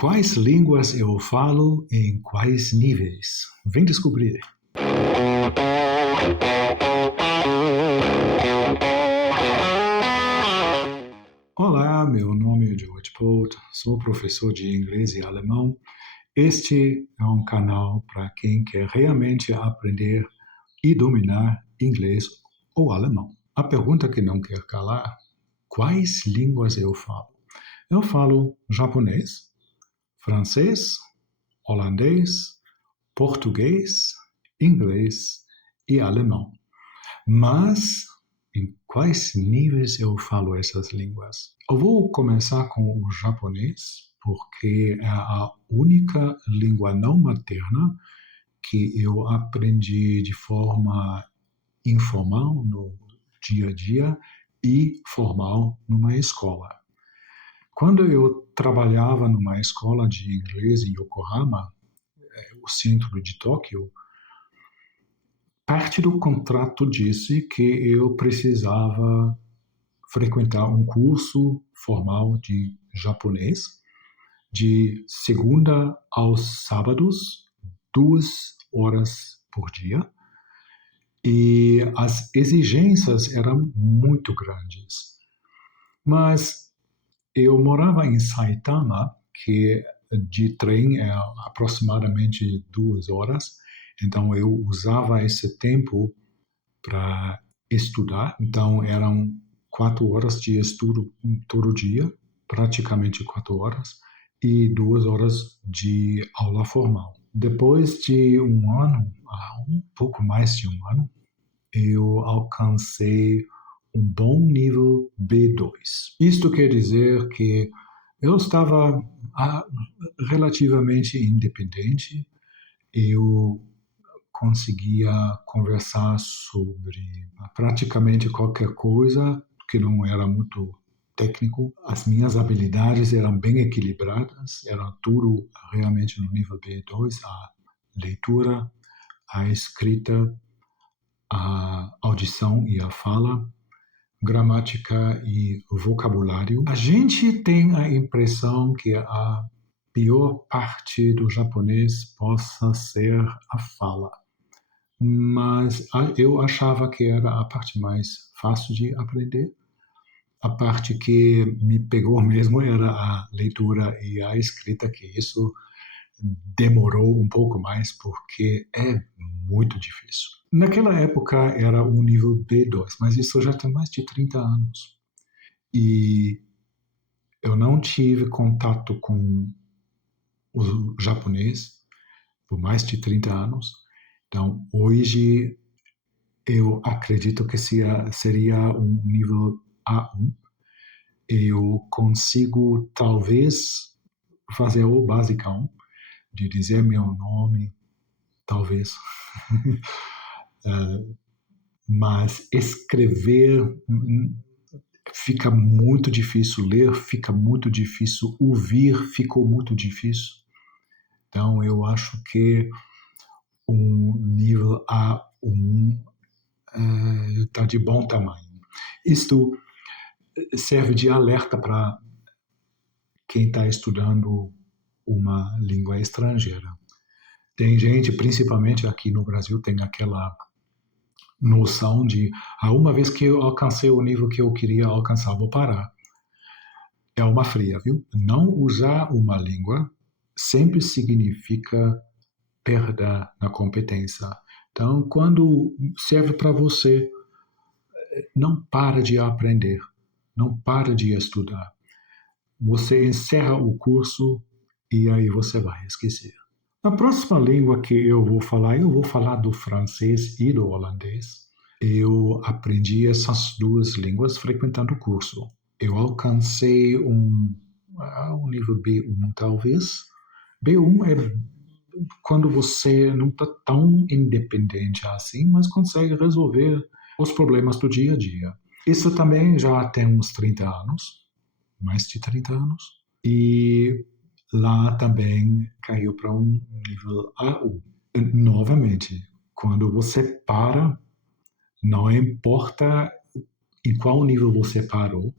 Quais línguas eu falo em quais níveis? Vem descobrir! Olá, meu nome é George Polt, sou professor de inglês e alemão. Este é um canal para quem quer realmente aprender e dominar inglês ou alemão. A pergunta que não quer calar: quais línguas eu falo? Eu falo japonês, francês, holandês, português, inglês e alemão. Mas em quais níveis eu falo essas línguas? Eu vou começar com o japonês, porque é a única língua não materna que eu aprendi de forma informal no dia a dia e formal numa escola. Quando eu trabalhava numa escola de inglês em Yokohama, o centro de Tóquio, parte do contrato disse que eu precisava frequentar um curso formal de japonês de segunda aos sábados, 2 horas por dia, e as exigências eram muito grandes. Mas eu morava em Saitama, que de trem é aproximadamente 2 horas, então eu usava esse tempo para estudar. Então eram 4 horas de estudo todo dia, praticamente 4 horas, e 2 horas de aula formal. Depois de um ano, um pouco mais de um ano, eu alcancei um bom nível B2. Isto quer dizer que eu estava relativamente independente, eu conseguia conversar sobre praticamente qualquer coisa que não era muito técnico. As minhas habilidades eram bem equilibradas, era tudo realmente no nível B2, a leitura, a escrita, a audição e a fala, gramática e vocabulário. A gente tem a impressão que a pior parte do japonês possa ser a fala, mas eu achava que era a parte mais fácil de aprender. A parte que me pegou mesmo era a leitura e a escrita, que isso demorou um pouco mais porque é muito difícil. Naquela época era o nível B2, mas isso já tem mais de 30 anos. E eu não tive contato com o japonês por mais de 30 anos. Então, hoje, eu acredito que seria um nível A1. Eu consigo, talvez, fazer o basicão, de dizer meu nome, talvez. Mas escrever fica muito difícil, ler fica muito difícil, ouvir ficou muito difícil. Então, eu acho que um nível A1 está de bom tamanho. Isto serve de alerta para quem está estudando uma língua estrangeira. Tem gente, principalmente aqui no Brasil, tem aquela noção de uma vez que eu alcancei o nível que eu queria alcançar, vou parar. É uma fria, viu? Não usar uma língua sempre significa perda na competência. Então, quando serve para você, não para de aprender, não para de estudar. Você encerra o curso e aí você vai esquecer. A próxima língua que eu vou falar do francês e do holandês. Eu aprendi essas duas línguas frequentando o curso. Eu alcancei um nível B1, talvez. B1 é quando você não está tão independente assim, mas consegue resolver os problemas do dia a dia. Isso também já tem uns 30 anos, mais de 30 anos. E lá também caiu para um nível A1. Novamente, quando você para, não importa em qual nível você parou,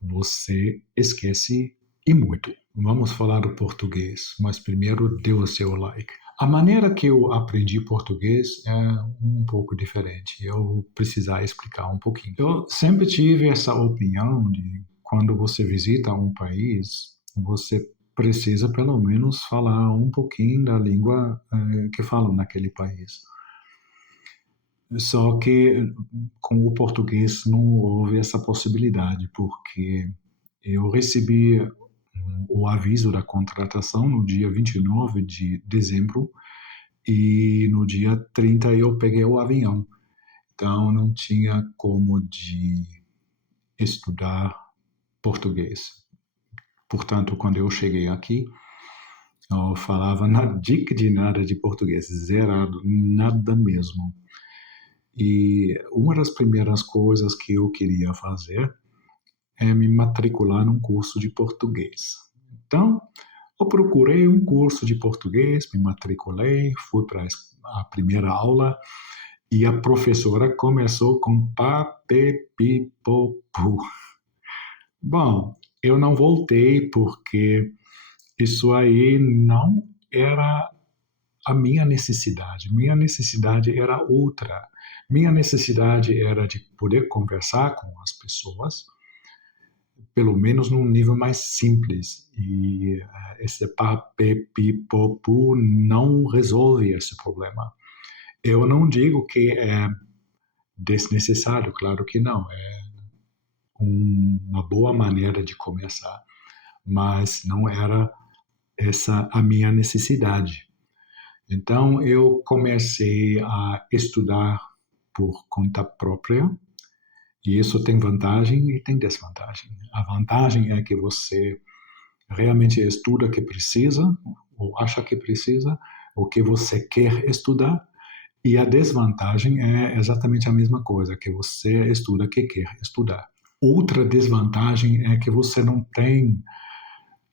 você esquece e muito. Vamos falar o português, mas primeiro dê o seu like. A maneira que eu aprendi português é um pouco diferente. Eu vou precisar explicar um pouquinho. Eu sempre tive essa opinião de quando você visita um país, você precisa pelo menos falar um pouquinho da língua que falam naquele país. Só que com o português não houve essa possibilidade, porque eu recebi o aviso da contratação no dia 29 de dezembro e no dia 30 eu peguei o avião. Então não tinha como de estudar português. Portanto, quando eu cheguei aqui, eu falava nada de nada de português, zerado, nada mesmo. E uma das primeiras coisas que eu queria fazer é me matricular num curso de português. Então, eu procurei um curso de português, me matriculei, fui para a primeira aula e a professora começou com papepipopu. Bom, eu não voltei porque isso aí não era a minha necessidade. Minha necessidade era outra. Minha necessidade era de poder conversar com as pessoas, pelo menos num nível mais simples. E esse papepipopu não resolve esse problema. Eu não digo que é desnecessário, claro que não. É uma boa maneira de começar, mas não era essa a minha necessidade. Então eu comecei a estudar por conta própria, e isso tem vantagem e tem desvantagem. A vantagem é que você realmente estuda o que precisa, ou acha que precisa, o que você quer estudar, e a desvantagem é exatamente a mesma coisa, que você estuda o que quer estudar. Outra desvantagem é que você não tem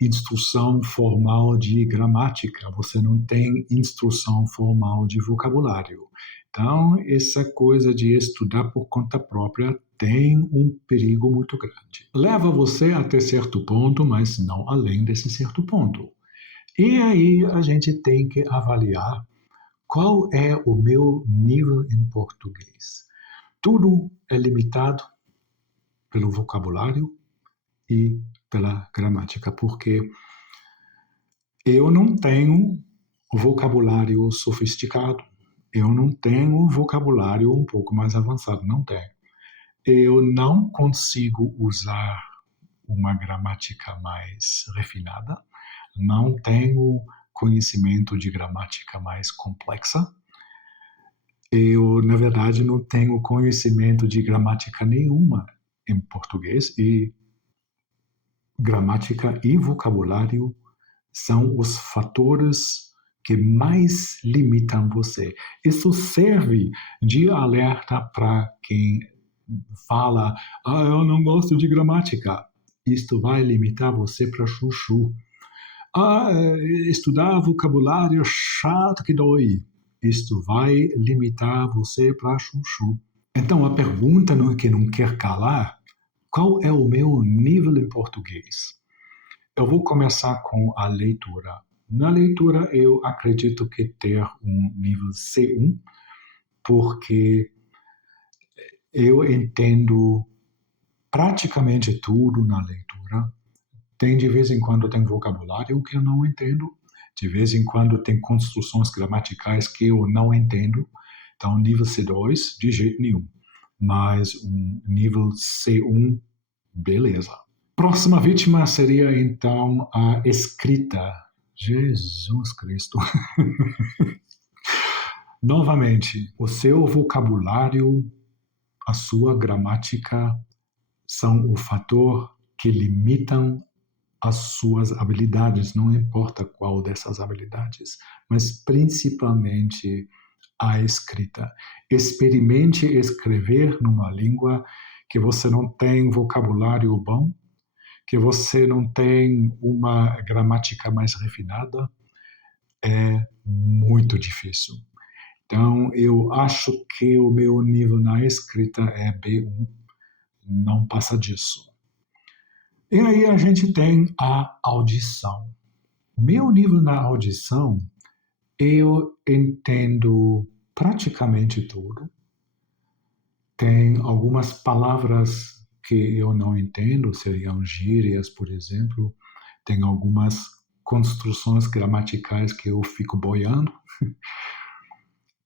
instrução formal de gramática, você não tem instrução formal de vocabulário. Então, essa coisa de estudar por conta própria tem um perigo muito grande. Leva você até certo ponto, mas não além desse certo ponto. E aí a gente tem que avaliar qual é o meu nível em português. Tudo é limitado pelo vocabulário e pela gramática, porque eu não tenho vocabulário sofisticado, eu não tenho vocabulário um pouco mais avançado, não tenho. Eu não consigo usar uma gramática mais refinada, não tenho conhecimento de gramática mais complexa. Eu, na verdade, não tenho conhecimento de gramática nenhuma em português e gramática e vocabulário são os fatores que mais limitam você. Isso serve de alerta para quem fala, eu não gosto de gramática. Isto vai limitar você para chuchu. Estudar vocabulário chato que dói. Isto vai limitar você para chuchu. Então, a pergunta que não quer calar, qual é o meu nível em português? Eu vou começar com a leitura. Na leitura, eu acredito que ter um nível C1, porque eu entendo praticamente tudo na leitura. Tem de vez em quando tem vocabulário que eu não entendo, de vez em quando tem construções gramaticais que eu não entendo. Então, nível C2, de jeito nenhum. Mas um nível C1, beleza. Próxima vítima seria então a escrita. Jesus Cristo. Novamente, o seu vocabulário, a sua gramática são o fator que limitam as suas habilidades, não importa qual dessas habilidades, mas principalmente a escrita. Experimente escrever numa língua que você não tem vocabulário bom, que você não tem uma gramática mais refinada, é muito difícil. Então, eu acho que o meu nível na escrita é B1, não passa disso. E aí a gente tem a audição. Meu nível na audição, eu entendo praticamente tudo. Tem algumas palavras que eu não entendo, seriam gírias, por exemplo. Tem algumas construções gramaticais que eu fico boiando.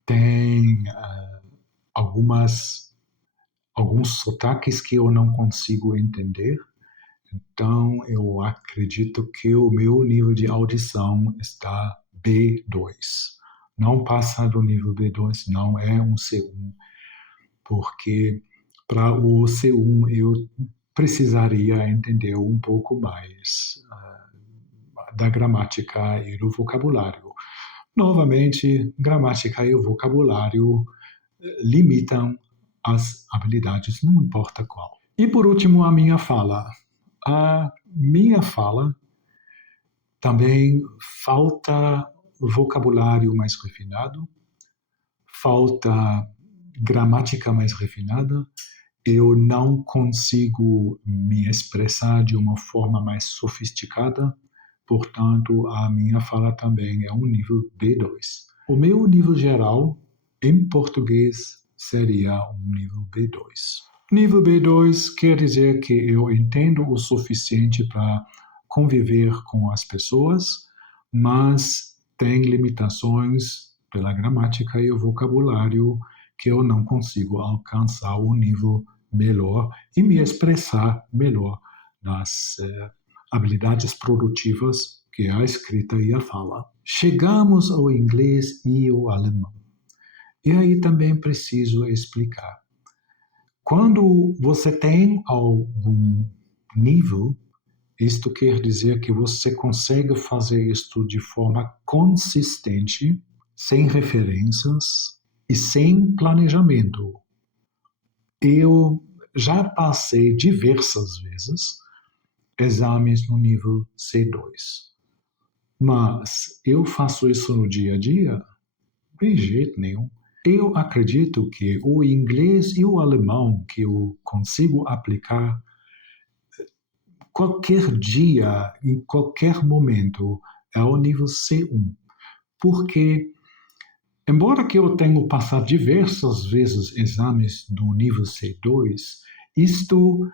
Tem algumas alguns sotaques que eu não consigo entender. Então, eu acredito que o meu nível de audição está B2. Não passa do nível B2, não é um C1, porque para o C1 eu precisaria entender um pouco mais da gramática e do vocabulário. Novamente, gramática e vocabulário limitam as habilidades, não importa qual. E por último, a minha fala. A minha fala também falta vocabulário mais refinado, falta gramática mais refinada. Eu não consigo me expressar de uma forma mais sofisticada, portanto, a minha fala também é um nível B2. O meu nível geral, em português, seria um nível B2. Nível B2 quer dizer que eu entendo o suficiente para conviver com as pessoas, mas tem limitações pela gramática e o vocabulário que eu não consigo alcançar um nível melhor e me expressar melhor nas habilidades produtivas que é a escrita e a fala. Chegamos ao inglês e ao alemão. E aí também preciso explicar. Quando você tem algum nível, isto quer dizer que você consegue fazer isto de forma consistente, sem referências e sem planejamento. Eu já passei diversas vezes exames no nível C2, mas eu faço isso no dia a dia? De jeito nenhum. Eu acredito que o inglês e o alemão que eu consigo aplicar qualquer dia, em qualquer momento, é o nível C1. Porque, embora que eu tenha passado diversas vezes exames do nível C2, isto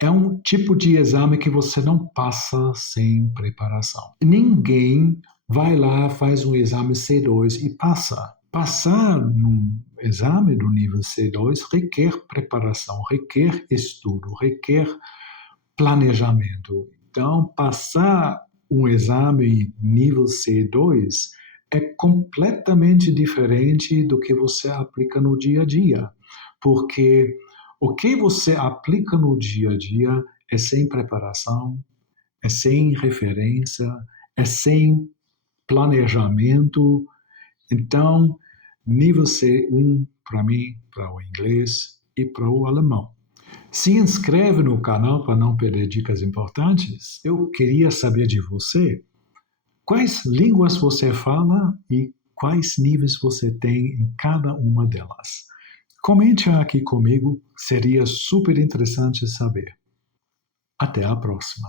é um tipo de exame que você não passa sem preparação. Ninguém vai lá, faz um exame C2 e passa. Passar num exame do nível C2 requer preparação, requer estudo, requer planejamento. Então, passar um exame nível C2 é completamente diferente do que você aplica no dia a dia, porque o que você aplica no dia a dia é sem preparação, é sem referência, é sem planejamento. Então, nível C1 para mim, para o inglês e para o alemão. Se inscreve no canal para não perder dicas importantes. Eu queria saber de você quais línguas você fala e quais níveis você tem em cada uma delas. Comente aqui comigo, seria super interessante saber. Até a próxima.